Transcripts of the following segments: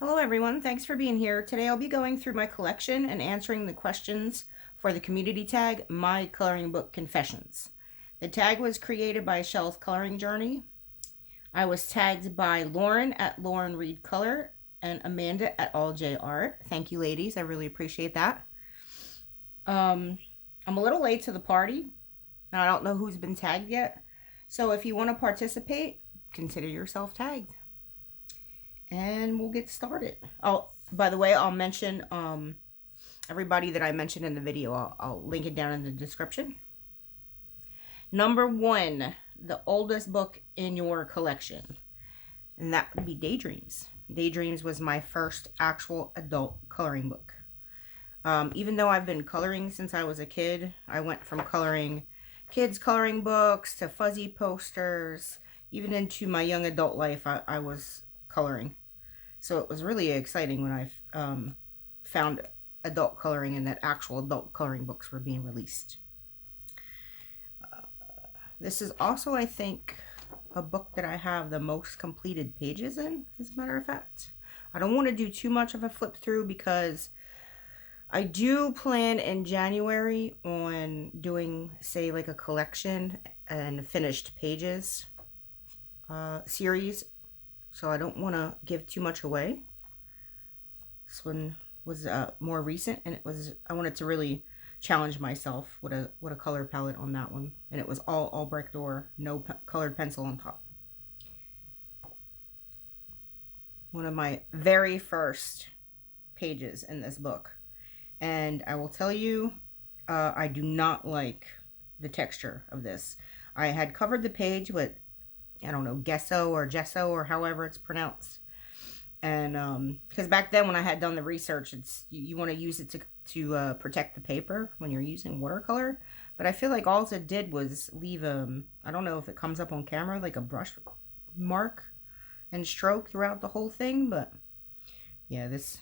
Hello everyone, thanks for being here. Today I'll be going through my collection and answering the questions for the community tag, My Coloring Book Confessions. The tag was created by Shell's Coloring Journey. I was tagged by Lauren at Lauren Reed Color and Amanda at All J Art. Thank you ladies, I really appreciate that. I'm a little late to the party, and I don't know who's been tagged yet. So if you want to participate, consider yourself tagged. And we'll get started. Oh, by the way, I'll mention everybody that I mentioned in the video. I'll link it down in the description. Number 1, the oldest book in your collection, and that would be Daydreams. Daydreams was my first actual adult coloring book. Even though I've been coloring since I was a kid, I went from coloring kids coloring books to fuzzy posters, even into my young adult life I was coloring. So it was really exciting when I found adult coloring and that actual adult coloring books were being released. This is also, I think, a book that I have the most completed pages in, as a matter of fact. I don't want to do too much of a flip through because I do plan in January on doing, say, like a collection and finished pages series. So I don't want to give too much away. This one was more recent, and I wanted to really challenge myself with a color palette on that one, and it was all Albrecht Dürer, no colored pencil on top. One of my very first pages in this book, and I will tell you, I do not like the texture of this. I had covered the page with, I don't know, gesso or however it's pronounced. And because back then when I had done the research, it's you want to use it to protect the paper when you're using watercolor. But I feel like all it did was leave I don't know if it comes up on camera, like a brush mark and stroke throughout the whole thing. But yeah, it's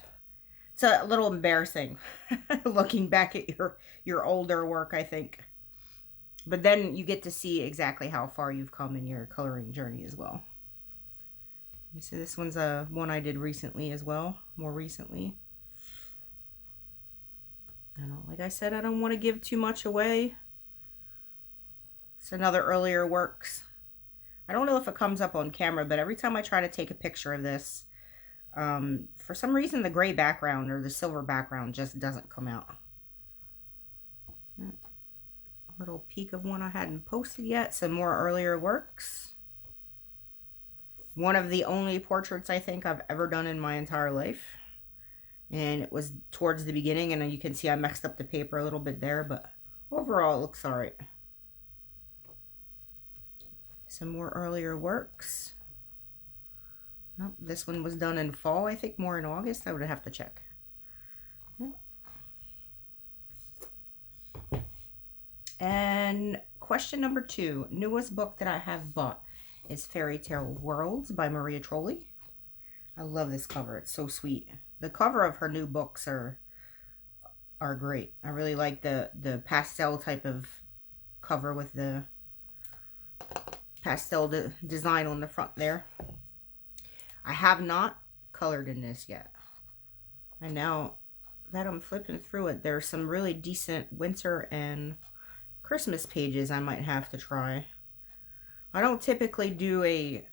a little embarrassing looking back at your older work, I think. But then you get to see exactly how far you've come in your coloring journey as well. You see, this one's one I did recently as well, more recently. Like I said, I don't want to give too much away. It's another earlier works. I don't know if it comes up on camera, but every time I try to take a picture of this, for some reason the gray background or the silver background just doesn't come out. Little peek of one I hadn't posted yet. Some more earlier works. One of the only portraits I think I've ever done in my entire life. And it was towards the beginning, and you can see I mixed up the paper a little bit there, but overall it looks alright. Some more earlier works. Oh, this one was done in fall, I think, more in August. I would have to check. And question number 2, newest book that I have bought is Fairy Tale Worlds by Maria Trolli. I love this cover. It's so sweet. The cover of her new books are great. I really like the pastel type of cover with the pastel design on the front there. I have not colored in this yet. And now that I'm flipping through it, there's some really decent winter and Christmas pages I might have to try. I don't typically do a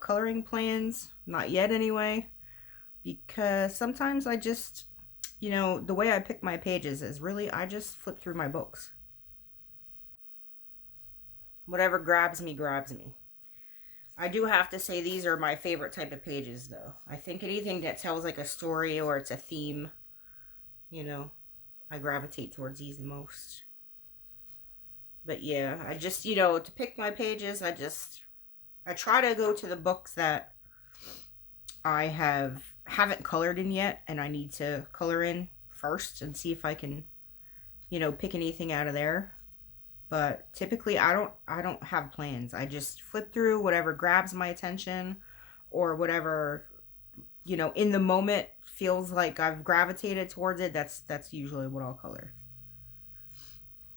coloring plans, not yet anyway, because sometimes I just, the way I pick my pages is really, I just flip through my books. Whatever grabs me, grabs me. I do have to say these are my favorite type of pages, though. I think anything that tells like a story or it's a theme, I gravitate towards these the most. But yeah, I just, to pick my pages, I try to go to the books that I haven't colored in yet, and I need to color in first and see if I can, pick anything out of there. But typically I don't have plans. I just flip through whatever grabs my attention or whatever, in the moment feels like I've gravitated towards it. That's usually what I'll color.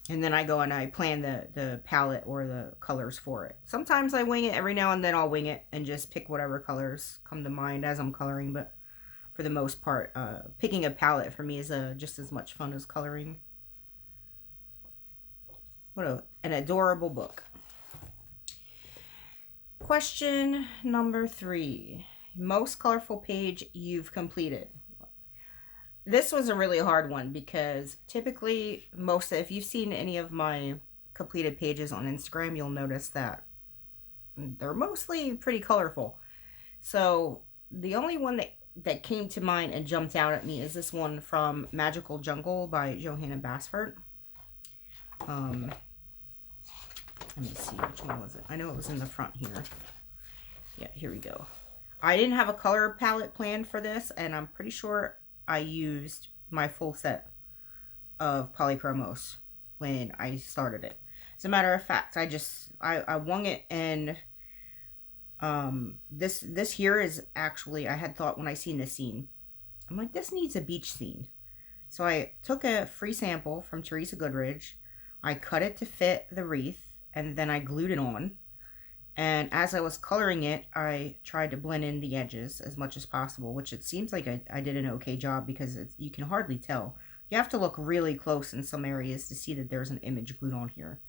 And then I go and I plan the palette or the colors for it. Sometimes I wing it. Every now and then I'll wing it and just pick whatever colors come to mind as I'm coloring. But for the most part. Picking a palette for me is just as much fun as coloring. What an adorable book. Question number 3. Most colorful page you've completed. This was a really hard one because typically if you've seen any of my completed pages on Instagram, you'll notice that they're mostly pretty colorful. So the only one that came to mind and jumped out at me is this one from Magical Jungle by Johanna Basford. Let me see, which one was it? I know it was in the front here. Yeah, here we go. I didn't have a color palette planned for this, and I'm pretty sure I used my full set of polychromos when I started it. As a matter of fact, I wung it, and this here is actually, I had thought when I seen this scene, I'm like, this needs a beach scene. So I took a free sample from Teresa Goodridge, I cut it to fit the wreath, and then I glued it on. And as I was coloring it, I tried to blend in the edges as much as possible, which it seems like I did an okay job because you can hardly tell. You have to look really close in some areas to see that there's an image glued on here.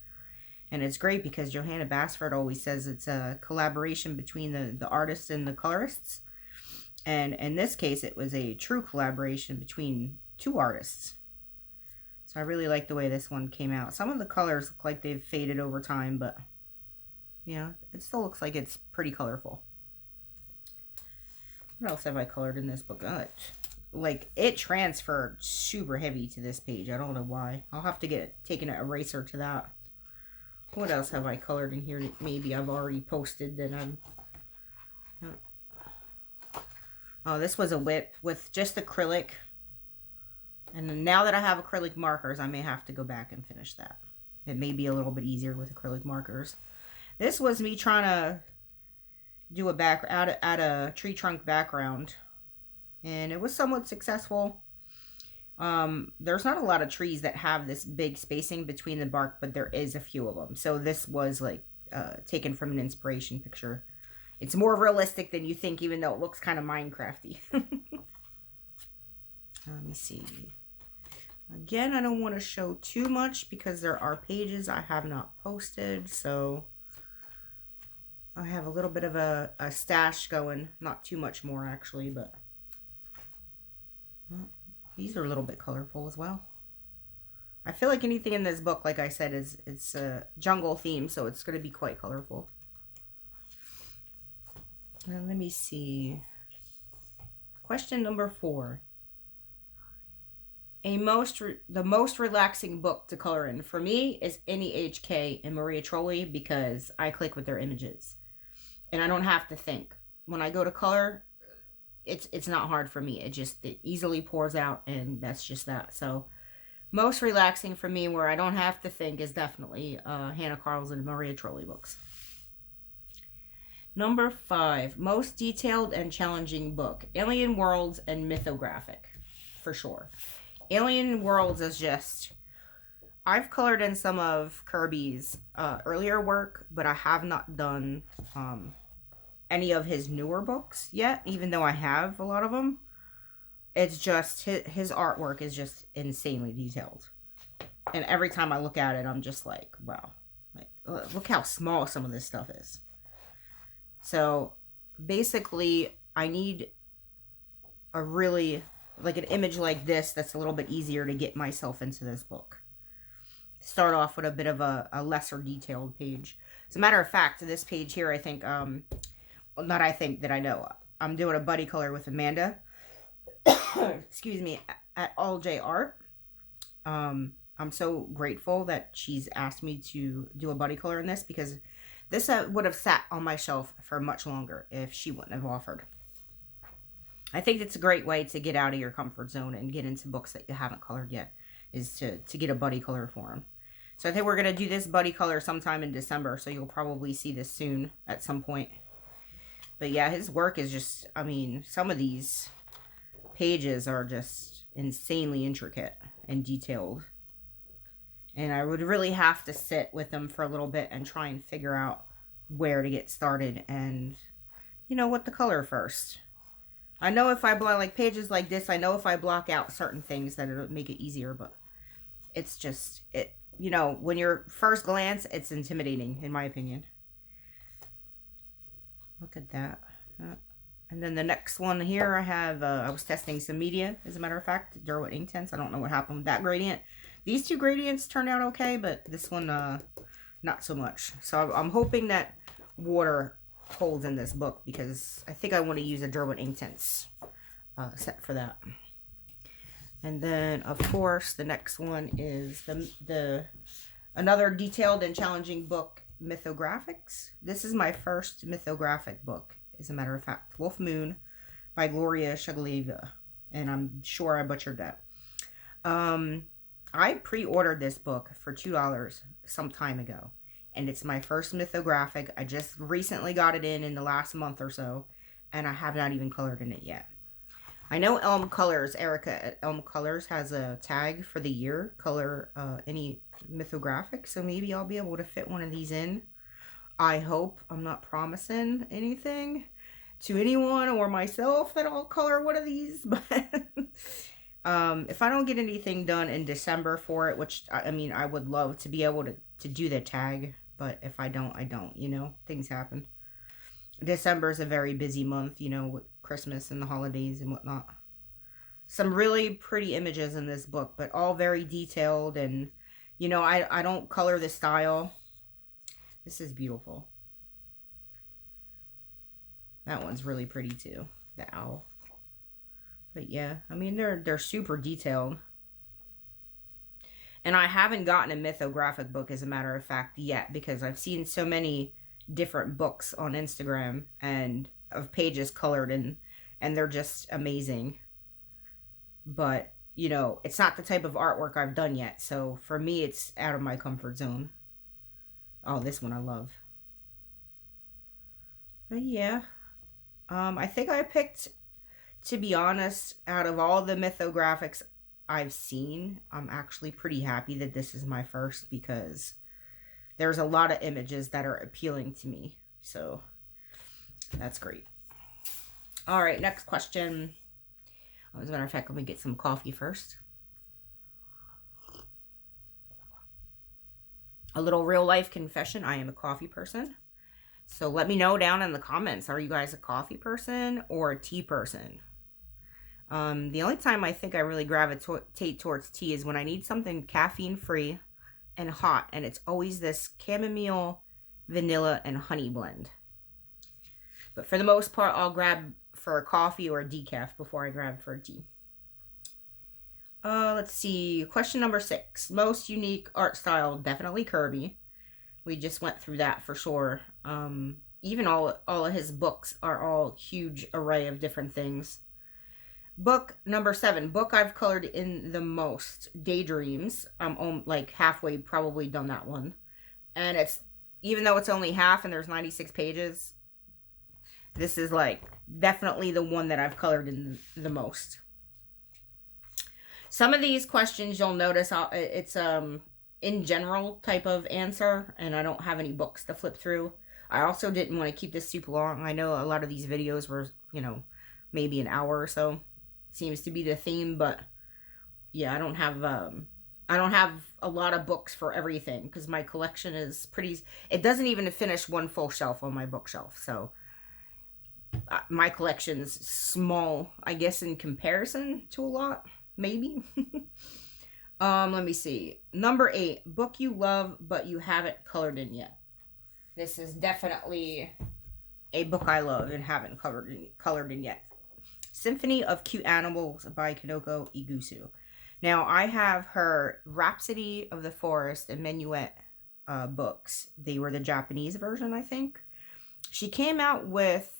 And it's great because Johanna Basford always says it's a collaboration between the artists and the colorists. And in this case, it was a true collaboration between 2 artists. So I really like the way this one came out. Some of the colors look like they've faded over time, but you know, it still looks like it's pretty colorful. What else have I colored in this book? Like, it transferred super heavy to this page. I don't know why. I'll have to take an eraser to that. What else have I colored in here that maybe I've already posted that I'm... Oh, this was a whip with just acrylic. And now that I have acrylic markers, I may have to go back and finish that. It may be a little bit easier with acrylic markers. This was me trying to do add a tree trunk background, and it was somewhat successful. There's not a lot of trees that have this big spacing between the bark, but there is a few of them. So this was like taken from an inspiration picture. It's more realistic than you think, even though it looks kind of Minecrafty. Let me see. Again, I don't want to show too much because there are pages I have not posted, so I have a little bit of a stash going. Not too much more, actually, but these are a little bit colorful as well. I feel like anything in this book, like I said, it's a jungle theme, so it's going to be quite colorful. And let me see. Question number 4. The most relaxing book to color in for me is NEHK and Maria Trolley because I click with their images. And I don't have to think. When I go to color, it's not hard for me. It easily pours out, and that's just that. So most relaxing for me where I don't have to think is definitely Hannah Carl's and Maria Trolley books. Number 5, most detailed and challenging book. Alien Worlds and Mythographic, for sure. Alien Worlds is just... I've colored in some of Kirby's earlier work, but I have not done any of his newer books yet, even though I have a lot of them. It's just, his artwork is just insanely detailed. And every time I look at it, I'm just like, wow. Like, look how small some of this stuff is. So, basically, I need a really, like an image like this that's a little bit easier to get myself into this book. Start off with a bit of a lesser detailed page. As a matter of fact, this page here, I think, not I think, that I know. I'm doing a buddy color with Amanda. Excuse me, at All J Art. I'm so grateful that she's asked me to do a buddy color in this because this would have sat on my shelf for much longer if she wouldn't have offered. I think it's a great way to get out of your comfort zone and get into books that you haven't colored yet, is to get a buddy color for them. So I think we're going to do this buddy color sometime in December, so you'll probably see this soon at some point. But yeah, his work is just, I mean, some of these pages are just insanely intricate and detailed. And I would really have to sit with them for a little bit and try and figure out where to get started and, you know, what to color first. I know if I block, like pages like this, I know if I block out certain things that it'll make it easier, but it's just, you know, when you're first glance, it's intimidating, in my opinion. Look at that. And then the next one here, I have, I was testing some media, as a matter of fact, Derwent Inktense. I don't know what happened with that gradient. These two gradients turned out okay, but this one, not so much. So I'm hoping that water holds in this book, because I think I want to use a Derwent Inktense set for that. And then, of course, the next one is another detailed and challenging book, Mythographics. This is my first mythographic book, as a matter of fact. Wolf Moon by Gloria Shagalieva. And I'm sure I butchered that. I pre-ordered this book for $2 some time ago. And it's my first mythographic. I just recently got it in the last month or so. And I have not even colored in it yet. I know Elm Colors, Erica at Elm Colors has a tag for the year, color any mythographic. So maybe I'll be able to fit one of these in. I hope. I'm not promising anything to anyone or myself that I'll color one of these. But if I don't get anything done in December for it, which, I mean, I would love to be able to do the tag. But if I don't, I don't, you know, things happen. December is a very busy month, you know, with Christmas and the holidays and whatnot. Some really pretty images in this book, but all very detailed. And, you know, I don't color the style. This is beautiful. That one's really pretty too, the owl. But yeah, I mean, they're super detailed. And I haven't gotten a mythographic book, as a matter of fact, yet, because I've seen so many different books on Instagram and of pages colored, and they're just amazing. But, you know, it's not the type of artwork I've done yet. So for me, it's out of my comfort zone. Oh, this one I love. But yeah, I think I picked, to be honest, out of all the mythographics I've seen, I'm actually pretty happy that this is my first, because there's a lot of images that are appealing to me. So that's great. All right, next question. As a matter of fact, let me get some coffee first. A little real life confession. I am a coffee person. So let me know down in the comments. Are you guys a coffee person or a tea person? The only time I think I really gravitate towards tea is when I need something caffeine free and hot, and it's always this chamomile, vanilla, and honey blend. But for the most part, I'll grab for a coffee or a decaf before I grab for a tea. Let's see. Question number 6. Most unique art style, definitely Kirby. We just went through that for sure. Even all of his books are all huge array of different things. Book number 7. Book I've colored in the most. Daydreams. I'm like halfway probably done that one. And it's, even though it's only half and there's 96 pages, this is like definitely the one that I've colored in the most. Some of these questions you'll notice it's in general type of answer, and I don't have any books to flip through. I also didn't want to keep this super long. I know a lot of these videos were, you know, maybe an hour or so. Seems to be the theme, but yeah, I don't have a lot of books for everything, because my collection is pretty, it doesn't even finish one full shelf on my bookshelf. So my collection's small, I guess, in comparison to a lot, maybe. Let me see. Number 8, book you love but you haven't colored in yet. This is definitely a book I love and haven't colored in yet. Symphony of Cute Animals by Kinoko Igusu. Now, I have her Rhapsody of the Forest and Minuet books. They were the Japanese version, I think. She came out with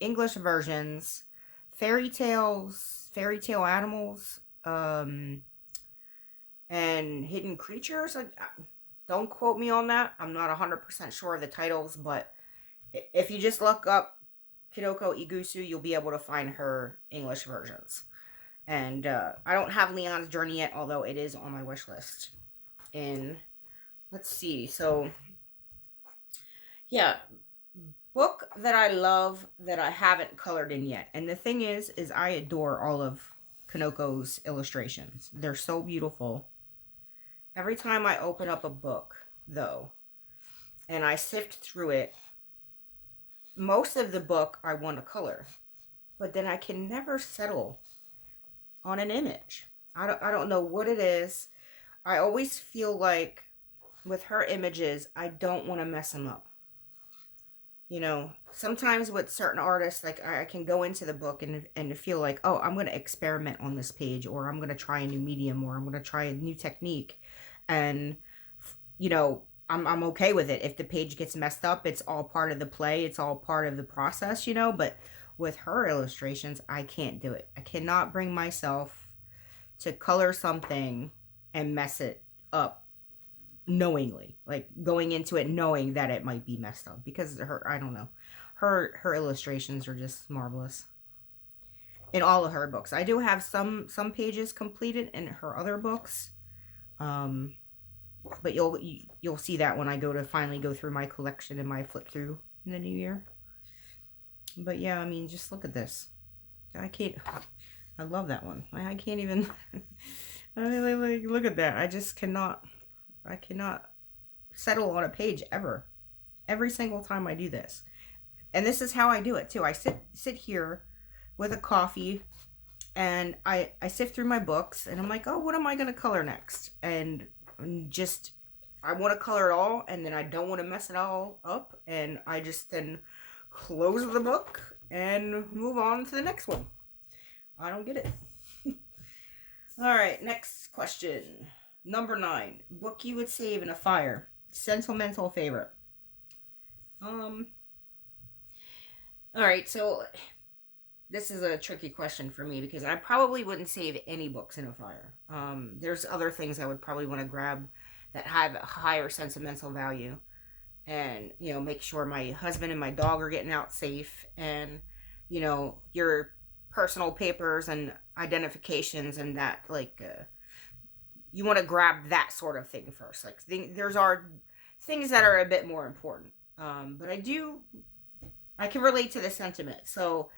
English versions, Fairy Tale Animals, and Hidden Creatures. Don't quote me on that. I'm not 100% sure of the titles, but if you just look up Kinoko Igusu, you'll be able to find her English versions. And I don't have Leon's Journey yet, although it is on my wish list. And let's see. So, yeah, Book that I love that I haven't colored in yet. And the thing is I adore all of Kanoko's illustrations. They're so beautiful. Every time I open up a book, though, and I sift through it, most of the book I want to color, but then I can never settle on an image. I don't know what it is. I always feel like with her images, I don't want to mess them up. You know, sometimes with certain artists, like I can go into the book and feel like, oh, I'm going to experiment on this page, or I'm going to try a new medium, or I'm going to try a new technique. And, you know, I'm okay with it. If the page gets messed up, it's all part of the play. It's all part of the process, you know. But with her illustrations, I can't do it. I cannot bring myself to color something and mess it up knowingly, like going into it knowing that it might be messed up, because her, I don't know, her illustrations are just marvelous in all of her books. I do have some pages completed in her other books, but you'll see that when I go to finally go through my collection and my flip through in the new year. But yeah, I mean, just look at this. I can't, I love that one. I can't even I mean, like, look at that. I just cannot, I cannot settle on a page ever. Every single time I do this. And this is how I do it too. I sit here with a coffee and I sift through my books and I'm like, oh, what am I going to color next? And just, I want to color it all, and then I don't want to mess it all up, and I just then close the book and move on to the next one. I don't get it. All right, next question. Number 9. Book you would save in a fire. Sentimental favorite. All right, so this is a tricky question for me because I probably wouldn't save any books in a fire. There's other things I would probably want to grab that have a higher sentimental value, and, you know, make sure my husband and my dog are getting out safe, and, you know, your personal papers and identifications and that, like, you want to grab that sort of thing first. Like, there's are things that are a bit more important. But I can relate to the sentiment. So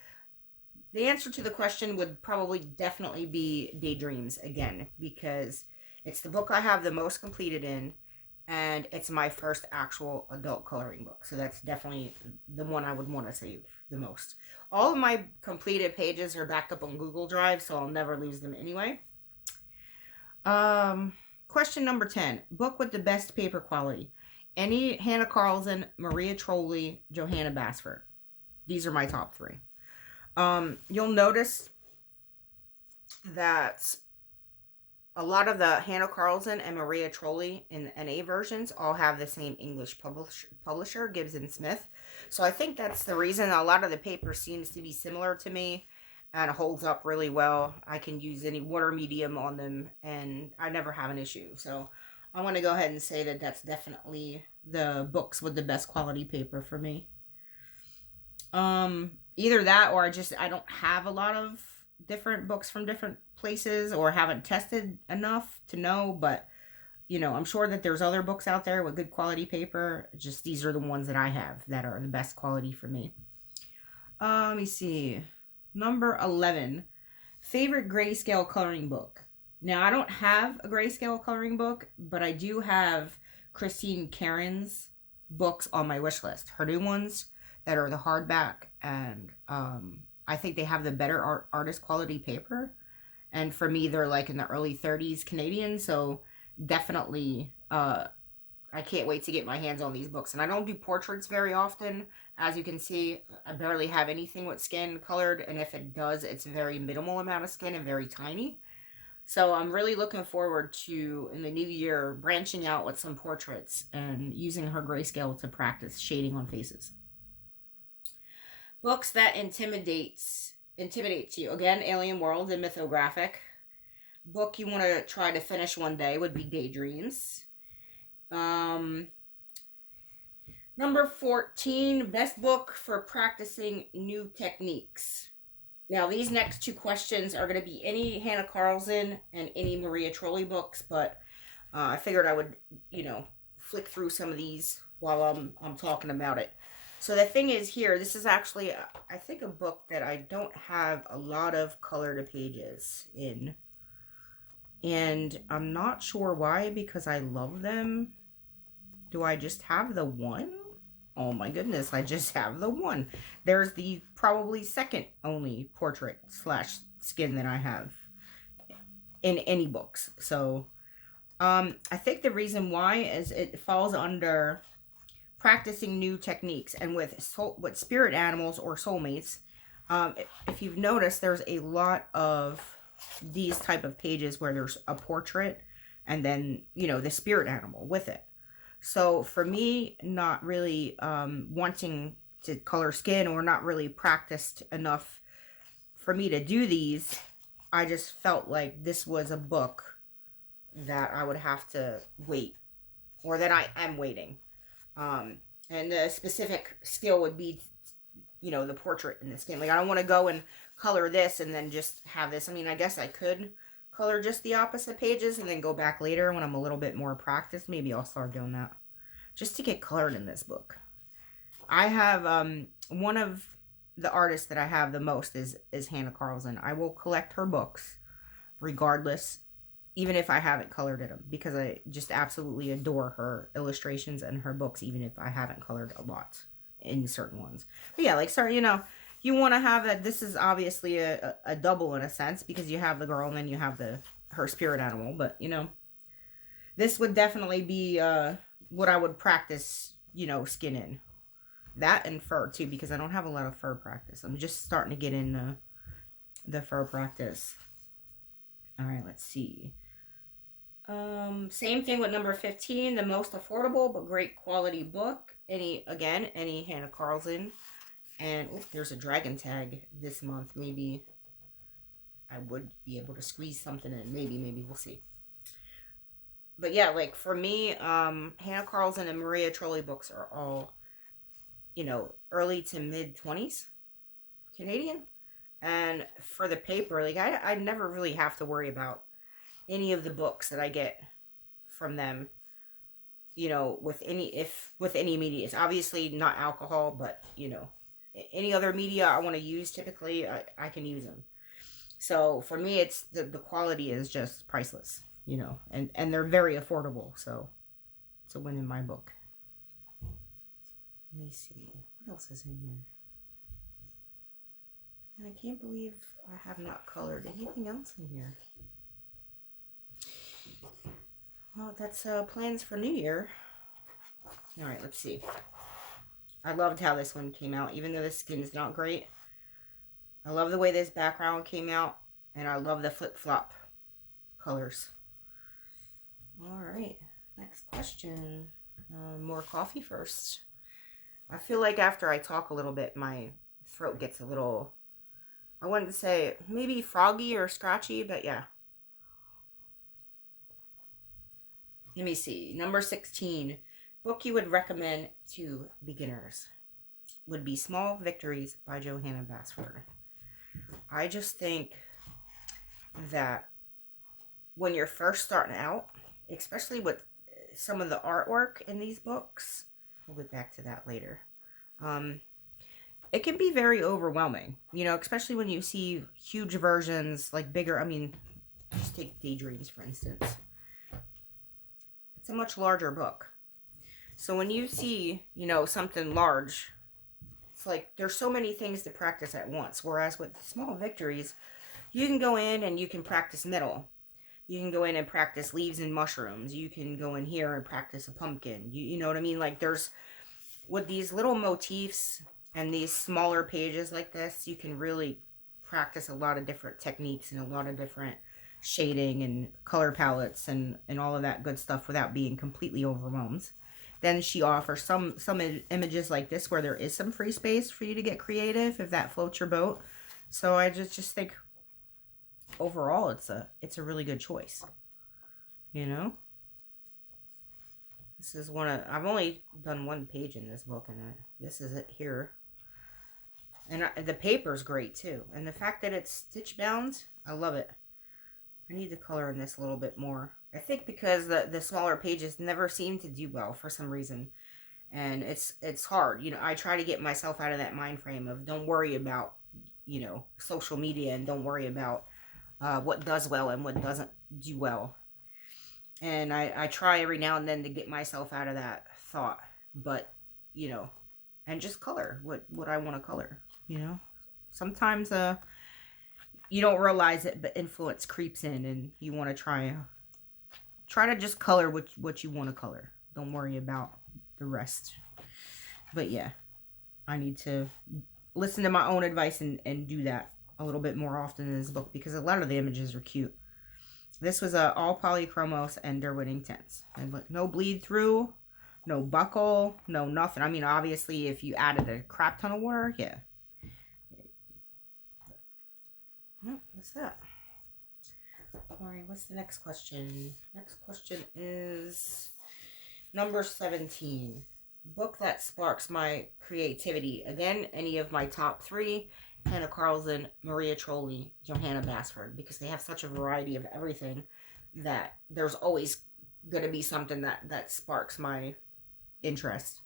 the answer to the question would probably definitely be Daydreams again, because it's the book I have the most completed in, and it's my first actual adult coloring book. So that's definitely the one I would want to save the most. All of my completed pages are backed up on Google Drive, so I'll never lose them anyway. Question number 10. Book with the best paper quality. Any Hannah Carlson, Maria Trolley, Johanna Basford. These are my top 3. You'll notice that a lot of the Hannah Carlson and Maria Trolley in the NA versions all have the same English publisher, Gibbs & Smith. So I think that's the reason a lot of the paper seems to be similar to me and holds up really well. I can use any water medium on them and I never have an issue. So I want to go ahead and say that that's definitely the books with the best quality paper for me. Either that, or I don't have a lot of different books from different places, or haven't tested enough to know, but, you know, I'm sure that there's other books out there with good quality paper. Just these are the ones that I have that are the best quality for me. Let me see. Number 11. Favorite grayscale coloring book. Now, I don't have a grayscale coloring book, but I do have Christine Caron's books on my wish list. Her new ones that are the hardback, and I think they have the better artist quality paper. And for me, they're like in the early 30s Canadian, so definitely I can't wait to get my hands on these books. And I don't do portraits very often. As you can see, I barely have anything with skin colored, and if it does, it's a very minimal amount of skin and very tiny. So I'm really looking forward to, in the new year, branching out with some portraits and using her grayscale to practice shading on faces. Books that intimidates you. Again, Alien World and Mythographic. Book you want to try to finish one day would be Daydreams. Number 14, best book for practicing new techniques. Now, these next 2 questions are going to be any Hannah Carlson and any Maria Trolley books, but I figured I would, you know, flick through some of these while I'm talking about it. So the thing is here, this is actually, I think, a book that I don't have a lot of colored pages in. And I'm not sure why, because I love them. Do I just have the one? Oh my goodness, I just have the one. There's the probably second only portrait slash skin that I have in any books. So, I think the reason why is it falls under practicing new techniques, and with spirit animals or soulmates. If you've noticed, there's a lot of these type of pages where there's a portrait and then, you know, the spirit animal with it. So for me, not really wanting to color skin, or not really practiced enough for me to do these, I just felt like this was a book that I would have to wait, or that I am waiting. And the specific skill would be, you know, the portrait in the skin. Like, I don't want to go and color this and then just have this. I mean, I guess I could color just the opposite pages and then go back later when I'm a little bit more practiced. Maybe I'll start doing that just to get colored in this book. I have one of the artists that I have the most is Hannah Carlson. I will collect her books regardless, even if I haven't colored them, because I just absolutely adore her illustrations and her books, even if I haven't colored a lot in certain ones. But yeah, like, sorry, you know, you want to have that. This is obviously a double in a sense, because you have the girl and then you have her spirit animal. But, you know, this would definitely be what I would practice, you know, skin in. That and fur too, because I don't have a lot of fur practice. I'm just starting to get in the fur practice. All right, let's see. Same thing with number 15, the most affordable but great quality book. Any Hannah Carlson. And there's a dragon tag this month. Maybe I would be able to squeeze something in. Maybe we'll see. But yeah, like for me, Hannah Carlson and Maria Trolley books are all, you know, early to mid 20s Canadian. And for the paper, like I never really have to worry about any of the books that I get from them, you know, with any media. It's obviously not alcohol, but, you know, any other media I want to use, typically I can use them. So for me, it's the quality is just priceless, you know, and they're very affordable. So it's a win in my book. Let me see what else is in here. And I can't believe I have not colored anything else in here. Well, that's plans for New Year. All right, let's see. I loved how this one came out, even though the skin is not great. I love the way this background came out, and I love the flip-flop colors. All right, next question. More coffee first. I feel like after I talk a little bit, my throat gets a little, I wouldn't say maybe froggy or scratchy, but yeah. Let me see. Number 16. Book you would recommend to beginners would be Small Victories by Johanna Basford. I just think that when you're first starting out, especially with some of the artwork in these books, we'll get back to that later, it can be very overwhelming, you know, especially when you see huge versions, like bigger. I mean, just take Daydreams, for instance. It's a much larger book. So when you see, you know, something large, it's like there's so many things to practice at once. Whereas with Small Victories, you can go in and you can practice middle. You can go in and practice leaves and mushrooms. You can go in here and practice a pumpkin. You know what I mean? Like, there's, with these little motifs and these smaller pages like this, you can really practice a lot of different techniques and a lot of different shading and color palettes and all of that good stuff without being completely overwhelmed. Then she offers some images like this where there is some free space for you to get creative if that floats your boat. So I just think overall it's a really good choice. You know? This is I've only done one page in this book, and this is it here. And the paper's great too. And the fact that it's stitch bound, I love it. I need to color in this a little bit more. I think because the smaller pages never seem to do well for some reason. And it's hard. You know, I try to get myself out of that mind frame of don't worry about, you know, social media, and don't worry about what does well and what doesn't do well. And I try every now and then to get myself out of that thought. But, you know, and just color what I want to color, you know. Sometimes you don't realize it, but influence creeps in, and you want to try to just color what you want to color. Don't worry about the rest. But yeah, I need to listen to my own advice and do that a little bit more often in this book, because a lot of the images are cute. This was all polychromos and Derwent tints. And look, no bleed through, no buckle, no nothing. I mean, obviously, if you added a crap ton of water, yeah. What's that? Alright, what's the next question? Next question is number 17. Book that sparks my creativity. Again, any of my top 3. Hannah Carlson, Maria Trolley, Johanna Basford, because they have such a variety of everything that there's always going to be something that sparks my interest.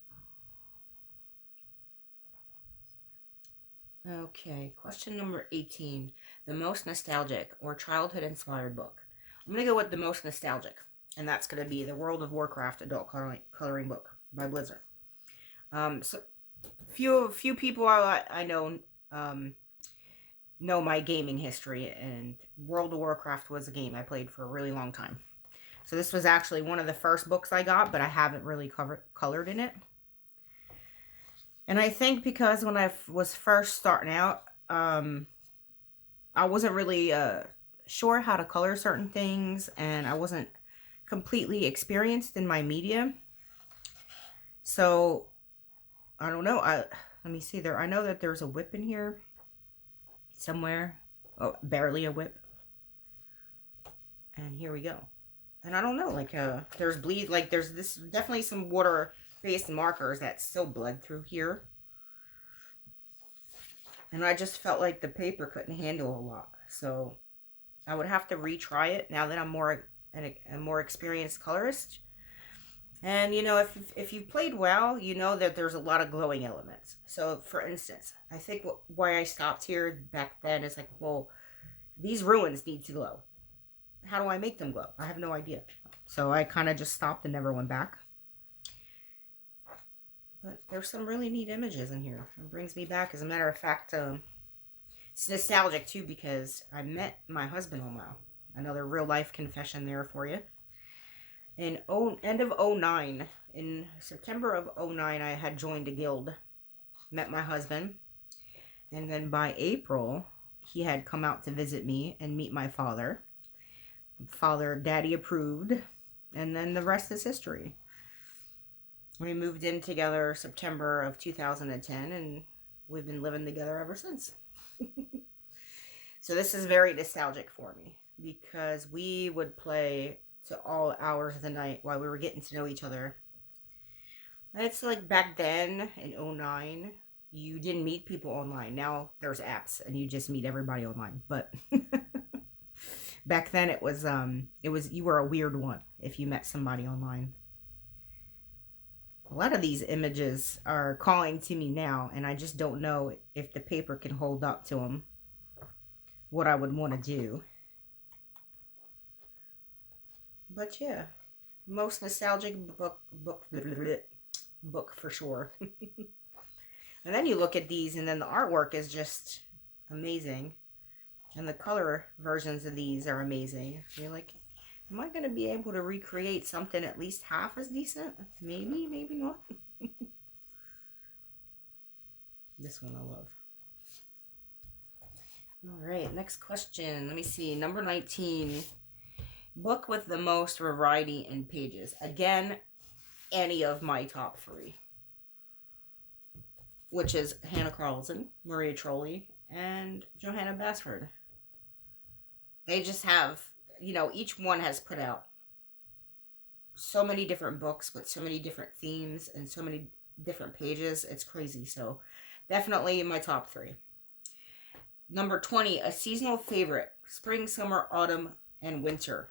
Okay, question number 18. The most nostalgic or childhood-inspired book. I'm going to go with the most nostalgic, and that's going to be the World of Warcraft adult coloring book by Blizzard. So few people I know know my gaming history, and World of Warcraft was a game I played for a really long time. So this was actually one of the first books I got, but I haven't really colored in it. And I think because when I was first starting out, I wasn't really sure how to color certain things, and I wasn't completely experienced in my media. So I don't know. Let me see there. I know that there's a whip in here somewhere. Oh, barely a whip. And here we go. And I don't know, like there's bleed, like there's this definitely some water-based markers that still bled through here. And I just felt like the paper couldn't handle a lot. So I would have to retry it now that I'm a more experienced colorist. And, you know, if you've played WoW, you know that there's a lot of glowing elements. So, for instance, I think why I stopped here back then is like, well, these ruins need to glow. How do I make them glow? I have no idea. So I kind of just stopped and never went back. But there's some really neat images in here. It brings me back. As a matter of fact, it's nostalgic too, because I met my husband on WoW. Another real life confession there for you. In end of 09, in September of 09, I had joined a guild, met my husband, and then by April, he had come out to visit me and meet my father. Daddy approved, and then the rest is history. We moved in together September of 2010, and we've been living together ever since. So this is very nostalgic for me, because we would play to all hours of the night while we were getting to know each other. It's like back then in 09, you didn't meet people online. Now there's apps and you just meet everybody online. But back then it was you were a weird one if you met somebody online. A lot of these images are calling to me now, and I just don't know if the paper can hold up to them, what I would want to do. But yeah, most nostalgic book for sure. And then you look at these, and then the artwork is just amazing, and the color versions of these are amazing. You're like, am I going to be able to recreate something at least half as decent? Maybe, maybe not. This one I love. All right, next question. Let me see. Number 19. Book with the most variety in pages. Again, any of my top 3. Which is Hannah Carlson, Maria Trolley, and Johanna Basford. They just have, you know, each one has put out so many different books with so many different themes and so many different pages. It's crazy. So definitely in my top 3. Number 20, a seasonal favorite. Spring, summer, autumn, and winter.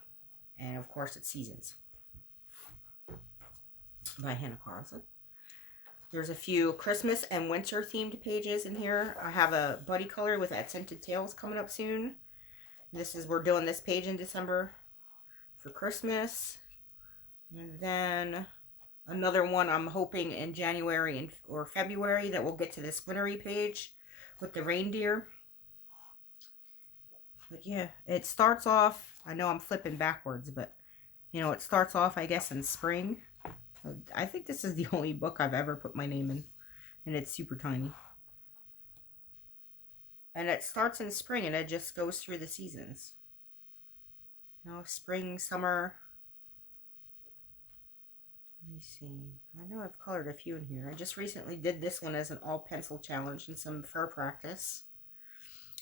And of course it's Seasons by Hannah Carlson. There's a few Christmas and winter themed pages in here. I have a buddy color with that Scented Tales coming up soon. We're doing this page in December for Christmas. And then another one I'm hoping in January or February that we'll get to this wintry page with the reindeer. But yeah, it starts off, I know I'm flipping backwards, but you know, it starts off, I guess, in spring. I think this is the only book I've ever put my name in, and it's super tiny. And it starts in spring, and it just goes through the seasons. You know, spring, summer. Let me see. I know I've colored a few in here. I just recently did this one as an all pencil challenge and some fur practice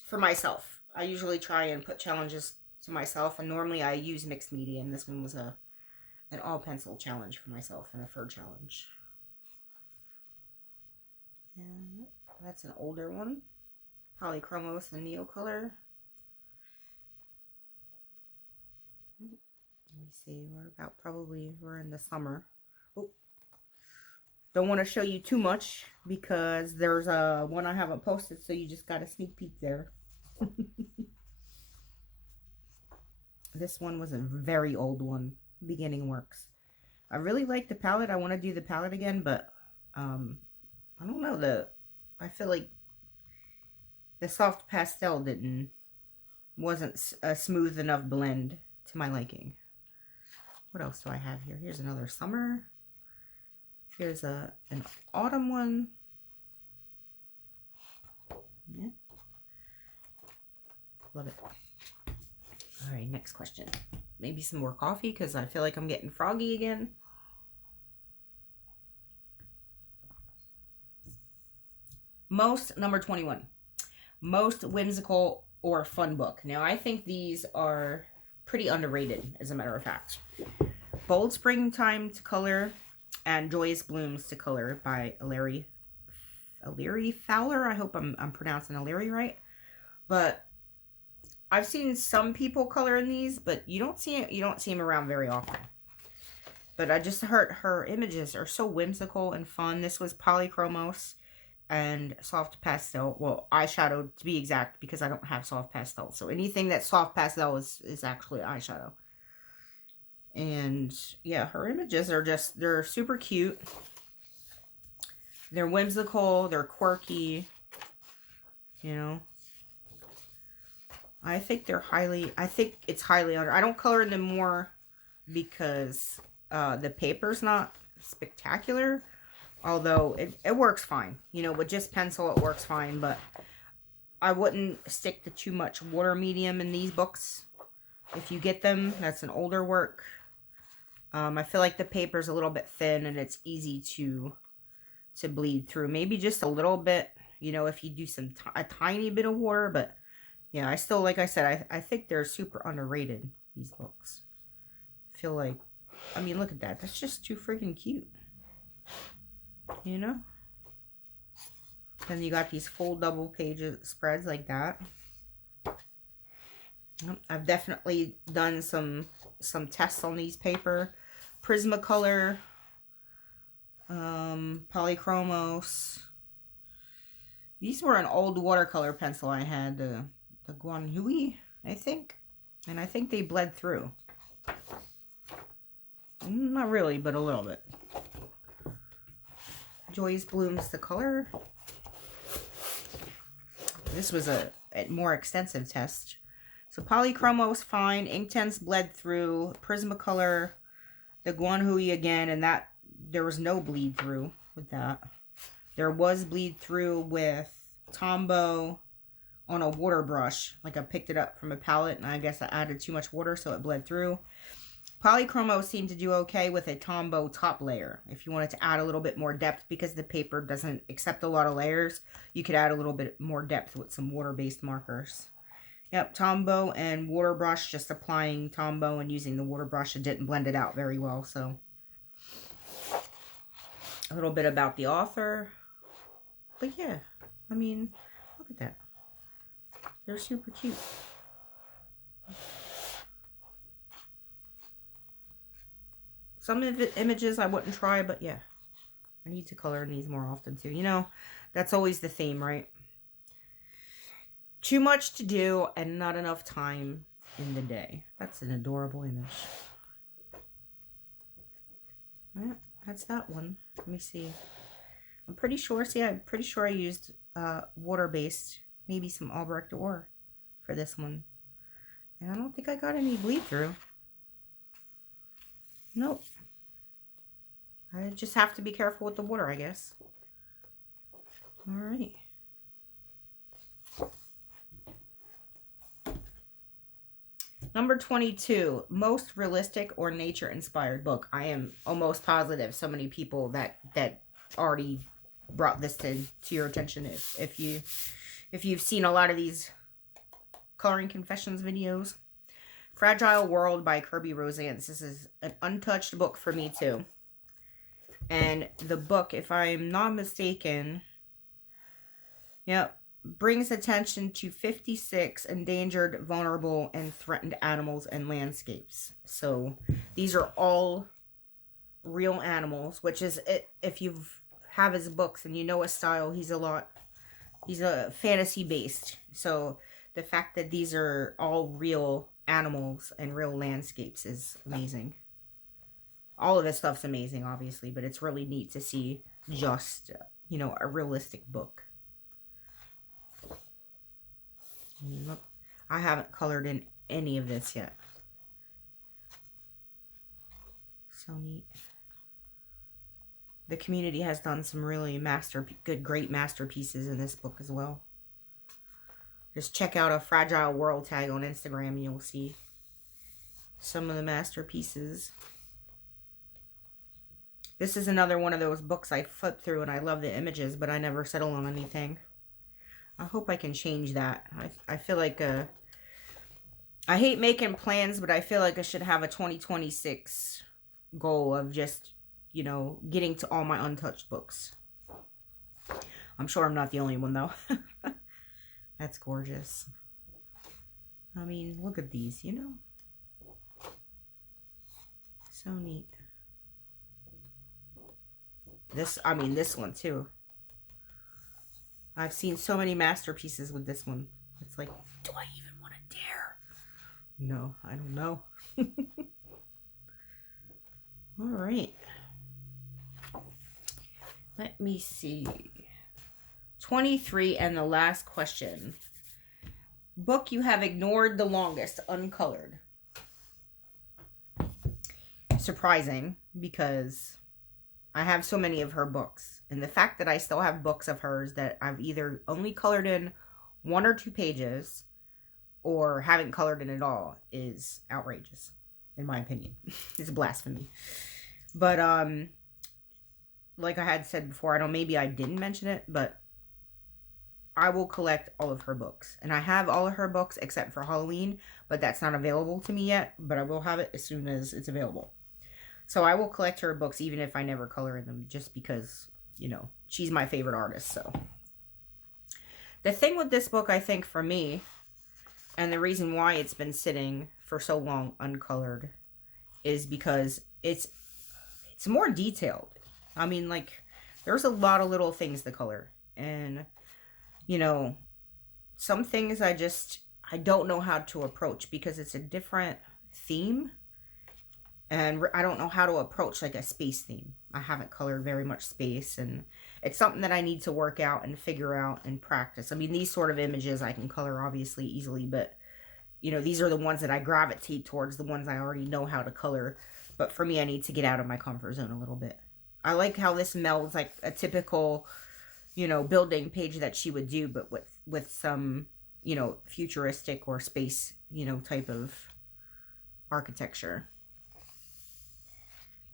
for myself. I usually try and put challenges to myself, and normally I use mixed media, and this one was an all pencil challenge for myself and a fur challenge. And that's an older one. Polychromos and Neocolor. Let me see, we're in the summer. Oh, don't want to show you too much because there's one I haven't posted, so you just got a sneak peek there. This one was a very old one, beginning works. I really like the palette. I want to do the palette again, but I don't know, I feel like the soft pastel wasn't a smooth enough blend to my liking. What else do I have here? Here's another summer. Here's an autumn one. Yeah. Love it. All right, next question. Maybe some more coffee because I feel like I'm getting froggy again. Number 21. Most whimsical or fun book. Now, I think these are pretty underrated, as a matter of fact. Bold Springtime to Color and Joyous Blooms to Color by Illyri Fowler. I hope I'm pronouncing Illyri right. But I've seen some people color in these, but you don't see them around very often. But I just heard her images are so whimsical and fun. This was Polychromos and soft pastel. Well, eyeshadow to be exact, because I don't have soft pastel. So anything that's soft pastel is actually eyeshadow. And yeah, her images are they're super cute. They're whimsical, they're quirky, you know. I think it's highly under. I don't color them more because the paper's not spectacular. Although it works fine. You know, with just pencil, it works fine. But I wouldn't stick to too much water medium in these books. If you get them, that's an older work. I feel like the paper's a little bit thin and it's easy to bleed through. Maybe just a little bit, you know, if you do a tiny bit of water. But yeah, I still, like I said, I think they're super underrated, these books. I feel like, I mean, look at that. That's just too freaking cute. You know? Then you got these full double page spreads like that. I've definitely done some tests on these paper. Prismacolor, Polychromos. These were an old watercolor pencil I had, the Guanhui, I think. And I think they bled through. Not really, but a little bit. Joyous Blooms to Color. This was a more extensive test. So Polychromos fine, Inktense bled through, Prismacolor, the Guanhui again, and that there was no bleed through with that. There was bleed through with Tombow on a water brush. Like I picked it up from a palette and I guess I added too much water so it bled through. Polychromos seemed to do okay with a Tombow top layer. If you wanted to add a little bit more depth, because the paper doesn't accept a lot of layers, you could add a little bit more depth with some water-based markers. Yep, Tombow and water brush, just applying Tombow and using the water brush. It didn't blend it out very well, so. A little bit about the author. But yeah, I mean, look at that. They're super cute. Some of the images I wouldn't try, but yeah. I need to color in these more often too. You know, that's always the theme, right? Too much to do and not enough time in the day. That's an adorable image. Yeah, that's that one. Let me see. I'm pretty sure, I'm pretty sure I used water-based, maybe some Albrecht ore for this one. And I don't think I got any bleed through. Nope. I just have to be careful with the water, I guess. All right. Number 22, most realistic or nature-inspired book. I am almost positive so many people that already brought this to your attention. If you've seen a lot of these coloring confessions videos. Fragile World by Kirby Rosance. This is an untouched book for me too. And the book, if I'm not mistaken, yep, brings attention to 56 endangered, vulnerable, and threatened animals and landscapes. So these are all real animals, which is, if you have his books and you know his style, he's a fantasy based. So the fact that these are all real animals and real landscapes is amazing. All of this stuff's amazing, obviously, but it's really neat to see just, you know, a realistic book. Look, I haven't colored in any of this yet. So neat. The community has done some really great masterpieces in this book as well. Just check out a Fragile World tag on Instagram and you'll see some of the masterpieces. This is another one of those books I flip through and I love the images, but I never settle on anything. I hope I can change that. I feel like I hate making plans, but I feel like I should have a 2026 goal of just, you know, getting to all my untouched books. I'm sure I'm not the only one, though. That's gorgeous. I mean, look at these, you know. So neat. This one, too. I've seen so many masterpieces with this one. It's like, do I even want to dare? No, I don't know. All right. Let me see. 23 and the last question. Book you have ignored the longest, uncolored. Surprising, because I have so many of her books. And the fact that I still have books of hers that I've either only colored in 1 or 2 pages or haven't colored in at all is outrageous, in my opinion. It's blasphemy. But, like I had said before, I don't, maybe I didn't mention it, but I will collect all of her books. And I have all of her books except for Halloween, but that's not available to me yet. But I will have it as soon as it's available. So I will collect her books even if I never color in them, just because, you know, she's my favorite artist. So the thing with this book, I think, for me, and the reason why it's been sitting for so long uncolored, is because it's more detailed. I mean, like, there's a lot of little things to color. And, you know, some things I don't know how to approach because it's a different theme. And I don't know how to approach, like, a space theme. I haven't colored very much space. And it's something that I need to work out and figure out and practice. I mean, these sort of images I can color, obviously, easily. But, you know, these are the ones that I gravitate towards, the ones I already know how to color. But for me, I need to get out of my comfort zone a little bit. I like how this melds like a typical, you know, building page that she would do, but with some, you know, futuristic or space, you know, type of architecture.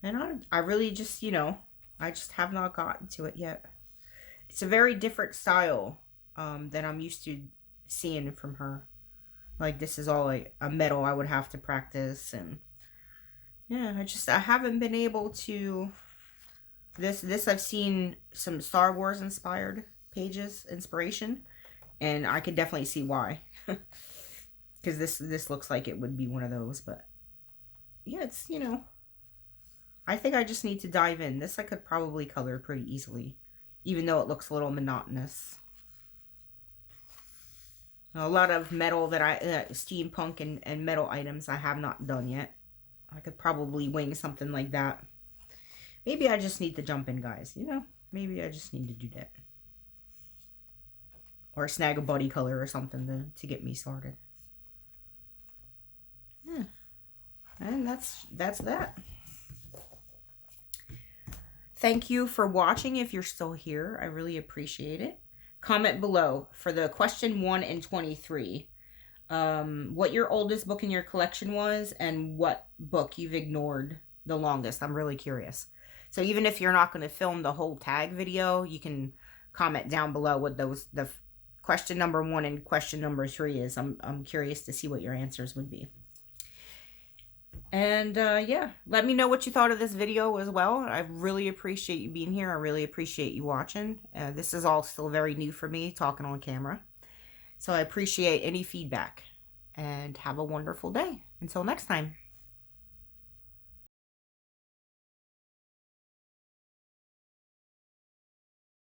And I really just, you know, I just have not gotten to it yet. It's a very different style than I'm used to seeing from her. Like, this is all like a metal I would have to practice. And yeah, I haven't been able to... This I've seen some Star Wars inspired pages, inspiration, and I could definitely see why. Because this looks like it would be one of those, but yeah, it's, you know, I think I just need to dive in. This I could probably color pretty easily, even though it looks a little monotonous. A lot of metal that steampunk and metal items I have not done yet. I could probably wing something like that. Maybe I just need to jump in, guys. You know, maybe I just need to do that. Or snag a buddy color or something to get me started. Yeah. And that's that. Thank you for watching if you're still here. I really appreciate it. Comment below for the question 1 and 23. What your oldest book in your collection was and what book you've ignored the longest. I'm really curious. So even if you're not going to film the whole tag video, you can comment down below what the question number 1 and question number 3 is. I'm curious to see what your answers would be. And yeah, let me know what you thought of this video as well. I really appreciate you being here. I really appreciate you watching. This is all still very new for me, talking on camera. So I appreciate any feedback. And have a wonderful day. Until next time.